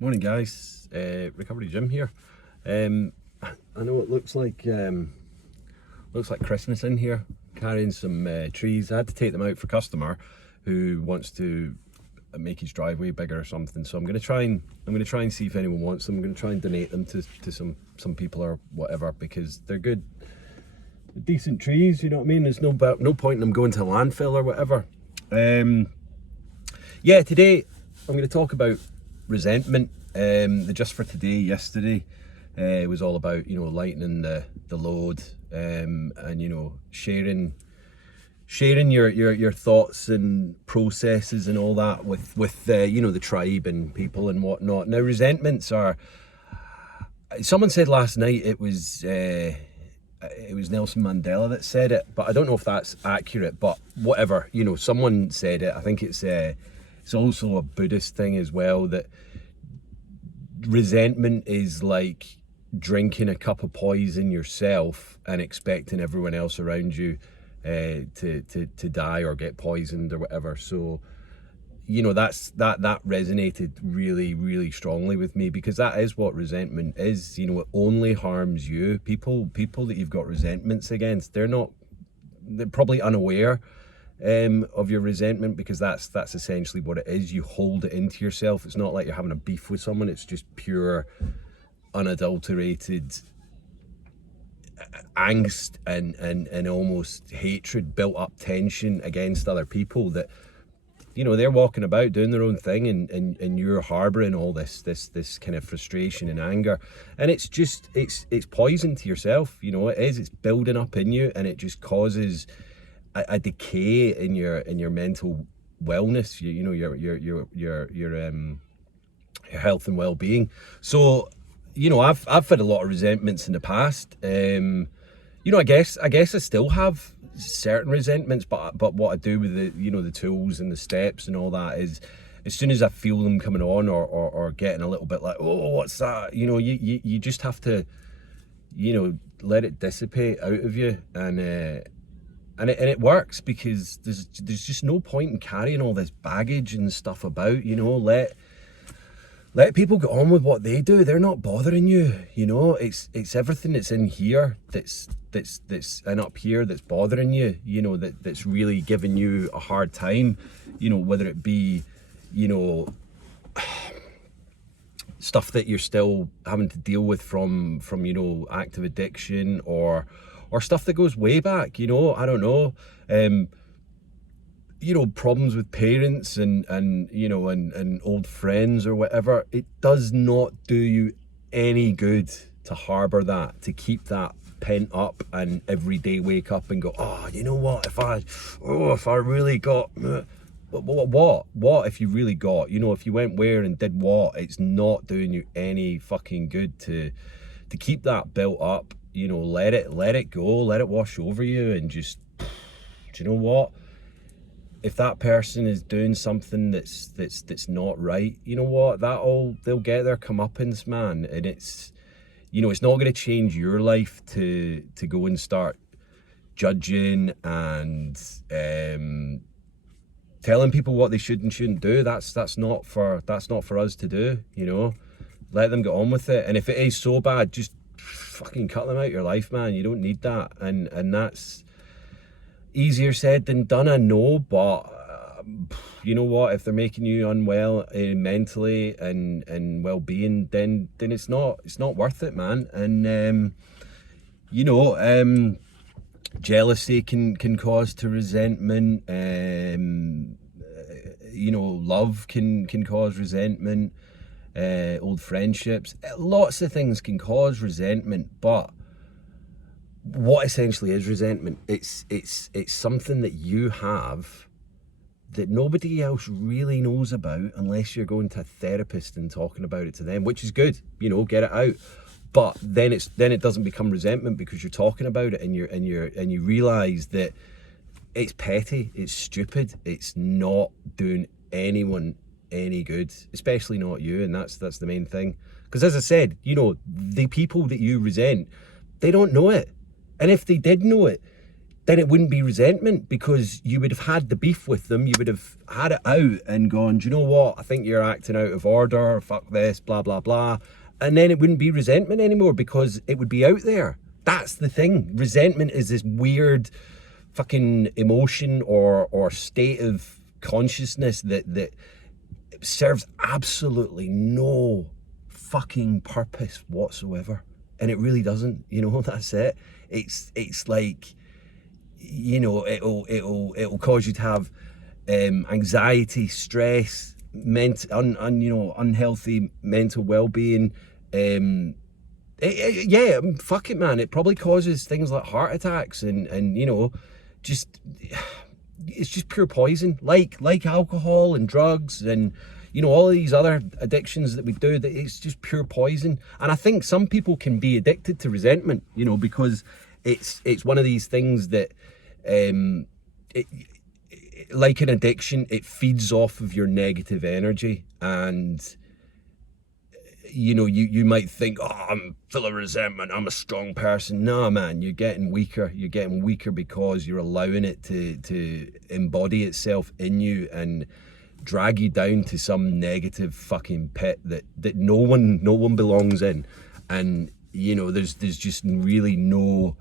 Morning, guys. Recovery Jim here. I know it looks like Christmas in here. Carrying some trees. I had to take them out for a customer who wants to make his driveway bigger or something. So I'm gonna try and see if anyone wants them. I'm gonna try and donate them to some people or whatever, because they're good, decent trees. You know what I mean? There's no point in them going to landfill or whatever. Yeah, today I'm going to talk about resentment. The Just for Today yesterday was all about, lightening the load, and sharing your thoughts and processes and all that with the tribe and people and whatnot. Now, resentments are. Someone said last night it was Nelson Mandela that said it, but I don't know if that's accurate. But whatever, someone said it. I think it's also a Buddhist thing as well, that resentment is like drinking a cup of poison yourself and expecting everyone else around you to die or get poisoned or whatever. So that resonated really, really strongly with me, because that is what resentment is. It only harms you. People that you've got resentments against, they're probably unaware of your resentment, because that's essentially what it is. You hold it into yourself. It's not like you're having a beef with someone. It's just pure, unadulterated angst and almost hatred, built up tension against other people that they're walking about doing their own thing, and you're harboring all this kind of frustration and anger, and it's poison to yourself. It's building up in you, and it just causes a decay in your mental wellness, your health and well-being. So I've had a lot of resentments in the past. I guess I still have certain resentments, but what I do with the tools and the steps and all that is, as soon as I feel them coming on or getting a little bit like, oh, what's that, you just have to let it dissipate out of you, and it works, because there's just no point in carrying all this baggage and stuff about. Let people get on with what they do. They're not bothering you. It's everything that's in here that's and up here that's bothering you. That's really giving you a hard time. Whether it be stuff that you're still having to deal with from active addiction, or stuff that goes way back. I don't know. Problems with parents and old friends or whatever. It does not do you any good to harbour that, to keep that pent up, and every day wake up and go, oh, you know what, if I really got, what if you really got, if you went where and did what, it's not doing you any fucking good to keep that built up. Let it go, let it wash over you, and just, do you know what? If that person is doing something that's not right, you know what? They'll get their comeuppance, man. And it's not going to change your life to go and start judging and telling people what they should and shouldn't do. That's not for us to do. Let them get on with it. And if it is so bad, just fucking cut them out of your life, man. You don't need that. And that's easier said than done, I know, but you know what? If they're making you unwell mentally and well-being, then it's not worth it, man. And jealousy can cause to resentment. Love can cause resentment. Old friendships, lots of things can cause resentment, but what essentially is resentment? It's something that you have that nobody else really knows about, unless you're going to a therapist and talking about it to them, which is good. Get it out. But then it doesn't become resentment, because you're talking about it and you realize that it's petty, it's stupid, it's not doing anyone any good, especially not you. And that's the main thing. Because as I said, the people that you resent, they don't know it. And if they did know it, then it wouldn't be resentment, because you would have had the beef with them, you would have had it out and gone, do you know what, I think you're acting out of order, fuck this, blah, blah, blah. And then it wouldn't be resentment anymore, because it would be out there. That's the thing. Resentment is this weird fucking emotion or state of consciousness that serves absolutely no fucking purpose whatsoever. And it really doesn't, that's it. It's like, it'll cause you to have anxiety, stress, unhealthy mental well-being. Fuck it, man. It probably causes things like heart attacks and just, it's just pure poison, like alcohol and drugs and all of these other addictions that we do. That it's just pure poison. And I think some people can be addicted to resentment, because it's one of these things that like an addiction, it feeds off of your negative energy. And you might think, oh, I'm full of resentment, I'm a strong person. No, man, you're getting weaker. You're getting weaker because you're allowing it to embody itself in you and drag you down to some negative fucking pit that no one belongs in. And there's just really no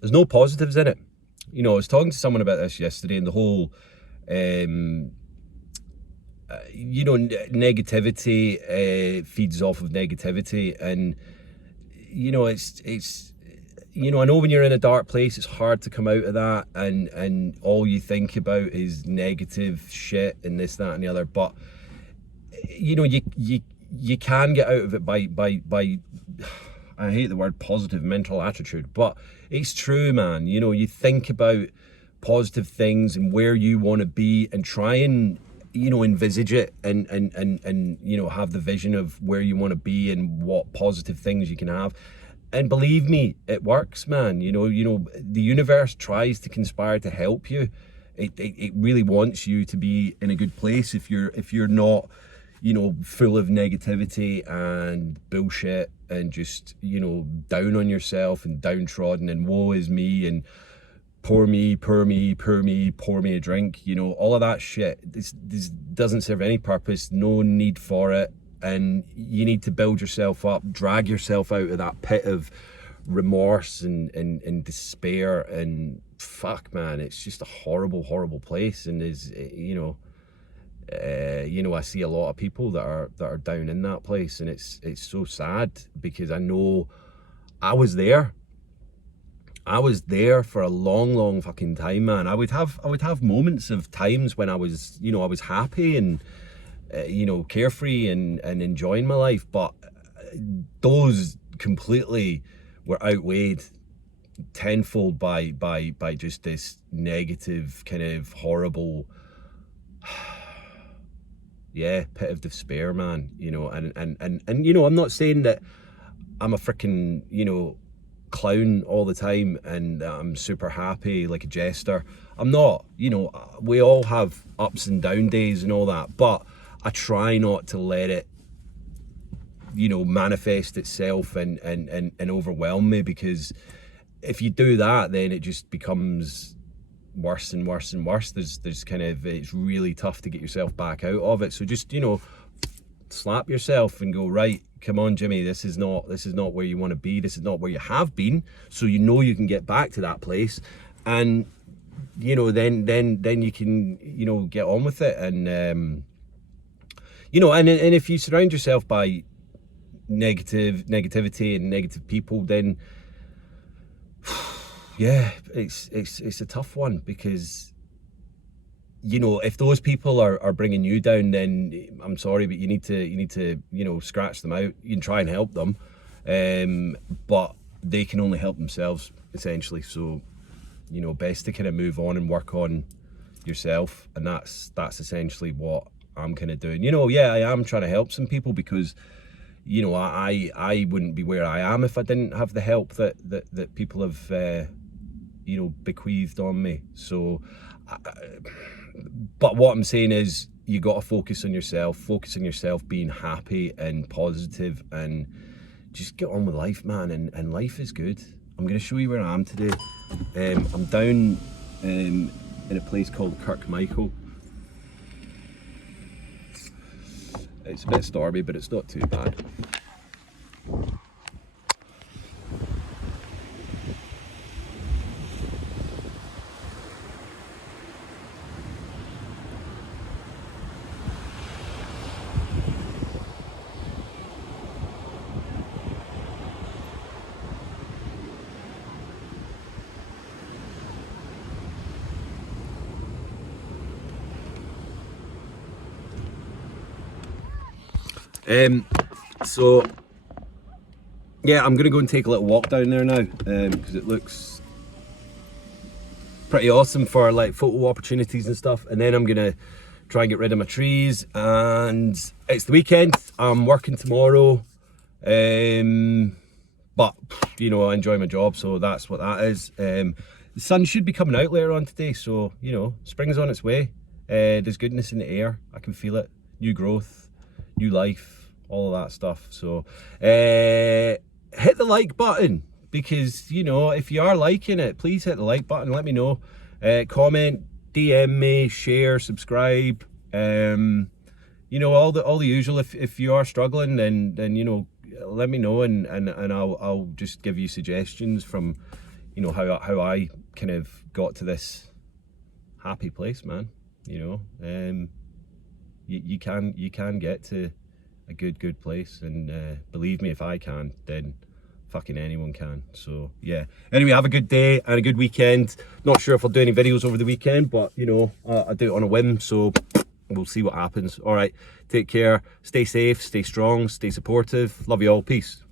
there's no positives in it. I was talking to someone about this yesterday, and the whole negativity feeds off of negativity. And it's I know when you're in a dark place, it's hard to come out of that, and all you think about is negative shit and this, that, and the other. But you can get out of it by I hate the word positive mental attitude, but it's true, man. You think about positive things and where you want to be, and try and envisage it and have the vision of where you want to be and what positive things you can have. And believe me, it works, man. The universe tries to conspire to help you. It really wants you to be in a good place. If you're not full of negativity and bullshit and just down on yourself and downtrodden and woe is me and pour me a drink, all of that shit. This doesn't serve any purpose, no need for it. And you need to build yourself up, drag yourself out of that pit of remorse and despair. And fuck, man, it's just a horrible place. And I see a lot of people that are down in that place, and it's so sad, because I know I was there for a long fucking time, man. I would have moments of times when I was happy and carefree and enjoying my life, but those completely were outweighed tenfold by just this negative kind of horrible pit of despair, man. And I'm not saying that I'm a freaking clown all the time and I'm super happy like a jester. I'm not. We all have ups and down days and all that, but I try not to let it manifest itself and overwhelm me, because if you do that, then it just becomes worse and worse and worse. There's kind of, it's really tough to get yourself back out of it. So just slap yourself and go, right, come on, Jimmy, this is not where you want to be, this is not where you have been, so you can get back to that place. And then you can get on with it. And and if you surround yourself by negativity and negative people, then it's a tough one, because if those people are bringing you down, then I'm sorry, but you need to scratch them out. You can try and help them, but they can only help themselves, essentially. So best to kind of move on and work on yourself, and that's essentially what I'm kind of doing. I am trying to help some people, because I wouldn't be where I am if I didn't have the help that people have bequeathed on me. So but what I'm saying is, you got to focus on yourself being happy and positive, and just get on with life, man. And life is good. I'm going to show you where I am today. I'm down in a place called Kirkmichael. It's a bit stormy, but it's not too bad. So yeah, I'm gonna go and take a little walk down there now, because it looks pretty awesome for like photo opportunities and stuff. And then I'm gonna try and get rid of my trees. And it's the weekend. I'm working tomorrow, but you know, I enjoy my job, so that's what that is. The sun should be coming out later on today, so you know, spring's on its way. There's goodness in the air. I can feel it. New growth, new life, all of that stuff. So hit the like button, because you know, if you are liking it, please hit the like button. Let me know. Comment, DM me, share, subscribe. You know, all the usual. If you are struggling, then you know, let me know, and I'll just give you suggestions from, you know, how I kind of got to this happy place, man. You know, you can get to a good place, and believe me, if I can, then fucking anyone can. So yeah, anyway, have a good day and a good weekend. Not sure if I'll do any videos over the weekend, but you know, I do it on a whim, so we'll see what happens. All right, take care, stay safe, stay strong, stay supportive. Love you all. Peace.